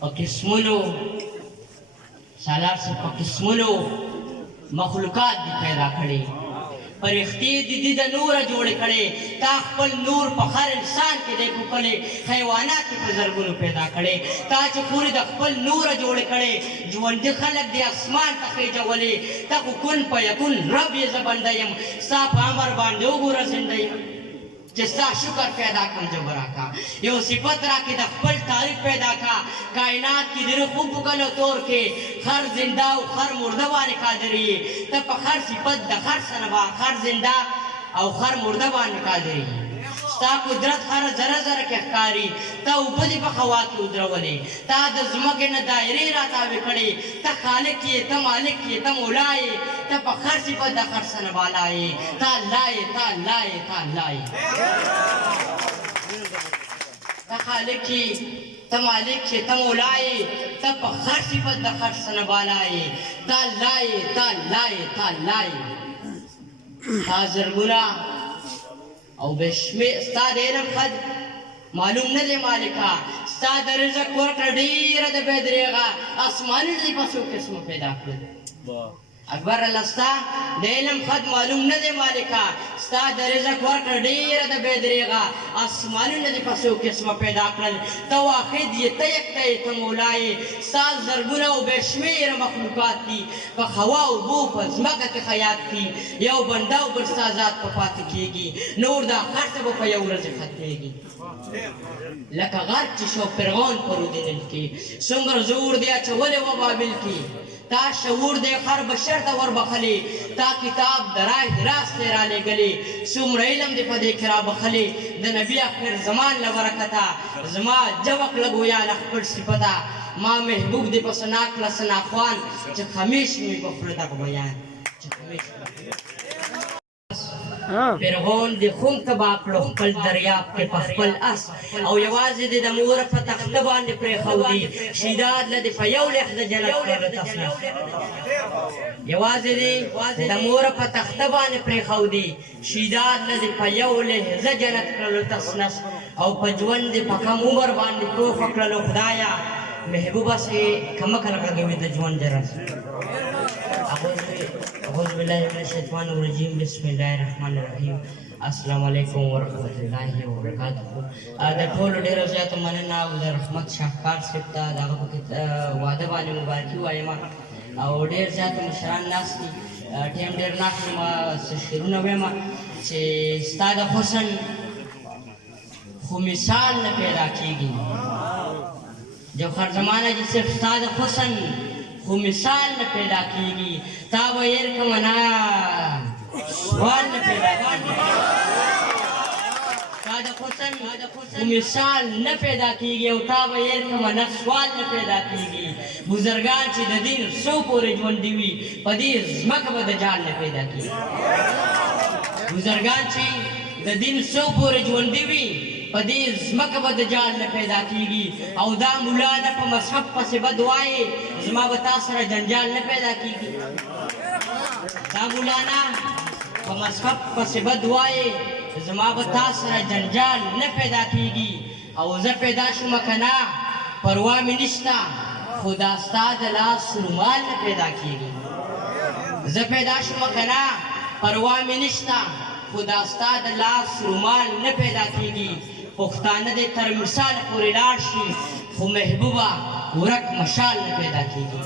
په قسمونو سالار صاحب په قسمونو مخلوقات دي پیدا کړي فرښتې دي د نوره جوړې کړې تا خپل نور په هر انسان کې دی پوکلی حیوانات یې په زرګونو پیدا کړې تا چې پورې د خپل نوره جوړې کړې ژوندي خلک دې اسمان ته خېجولې ته خو کن په یکون رب یې زه بنده یم ستا په امر باندې وګوره زنده یم چې ستا شکر پیدا کړم جبر راکا یو صفت راکې د خپل تعریف پیدا کا کائنات کې د روح په کلو تور کې خر زنده او خر مرده باندې قادر یې ته په هر صفت د هر څه نه خر زنده او خر مرده باندې قادر یې ستا قدرت هر ذره ذره کې ښکاري ته اوبه دې په هوا کې ودرولې تا د ځمکې نه دایرې راتاوې کړې ته خالق یې ته مالک یې ته مولا یې ته په هر صفت د هر څه نه بالا یې ته الله یې ته الله یې ته الله یې ته خالق یې ته مالک یې ته مولا یې ته په هر صفت د هر څه نه بالا یې ته الله یې ته الله یې ته الله یې تا زرګونه او بشمیر ستا د علم خد معلوم نه دی مالکه ستا د رزق ورکړه ډېره د بې درېغه اسمانونه دې په څو قسمه پیدا کړل اکبر الله ستا د علم خد معلوم نه دی مالکه ستا د رزق ورکړه ډېره د بې درېغه اسمانونه دې په څو قسمه پیدا کړل ته واحد یې ته یکته یې ته مولا یې ستا زرګونه او بې شمېره مخلوقات دي په هوا اوبو په ځمکه کې حیات دي یو بنده او بل ستا ذات په پاتې کېږي نور دا هر څه به په یو ورځ ختمېږي لکه غر چې شو فرعون په رودینل کې څومره زور دی اچولی و بابل کې تا شعور دی هر بشر ته وربخلی تا کتاب د راه راستې رالیږلی څومره علم دی په دې کې رابخلی د نبي اخر زمان له برکته زما جوق لګویا له خپل صفته ما محبوب دی په ثنا کړه ثناخوان چې خمیش مې په خوله دغه بیان چې خمیش فرعون د خون تباه کړو خپل دریاب کې په خپل اس او یوازې د مور په تخته باندې پرېښودي شیداد له د په یو لخت د جنت کړل تصنیف یوازې د مور په تخته باندې پرېښودي شیداد له د په یو لخت د جنت کړل تصنیف او په ژوند په کم عمر باندې توفه کړلو خدایا محبوبه سي کمکه لګوي د ژوند جرس أعوذ بالله من الشيطان الرجيم بسم الله الرحمن الرحيم السلام علیکم ورحمۃ اللہ وبرکاتہ د ټولو ډېره زیاته مننه او د رحمت شاهکار صاحب ته د هغه په واده باندې مبارکي وایم او ډېر زیاته مشران ناست دي ټیم ډېر نه اخلم څه شعرونه وایم چې ستا د حسن خو مثال نه پیدا کېږي جوهر زمانه چې صرف ستا د حسن خو مثال نه پیدا کېږي تا به هېر کړمه نه سوال نه پیدا کېږي تا د حسن خو مثال نه پیدا کېږي او تا به هېر کړمه نه سوال نه پیدا کېږي بزرګان چې د دین څو پورې ژوندي وي په دې ځمکه به د جال نه پیدا کېږي بزرګان چې د دین څو پورې ژوندي وي په دې ځمکه به د جال نه پیدا کېږي او دا ملا نه په مذهب پسې بد وایې زما به تا سره جنجال نه پیدا کېږي دا ملا نه په مذهب پسې بد وایې زما به تا سره جنجال نه پیدا کېږي او زه پیدا شومه که نه پروا مې نشته خو دا ستا د لاس رومال نه پیدا کېږي زه پیدا شومه که نه پروا مې نشته خو دا ستا د لاس رومال نه پیدا کېږي پښتانه دې تر مثال پورې لاړ شي خو محبوبه ورک مشال نه پیدا کېږي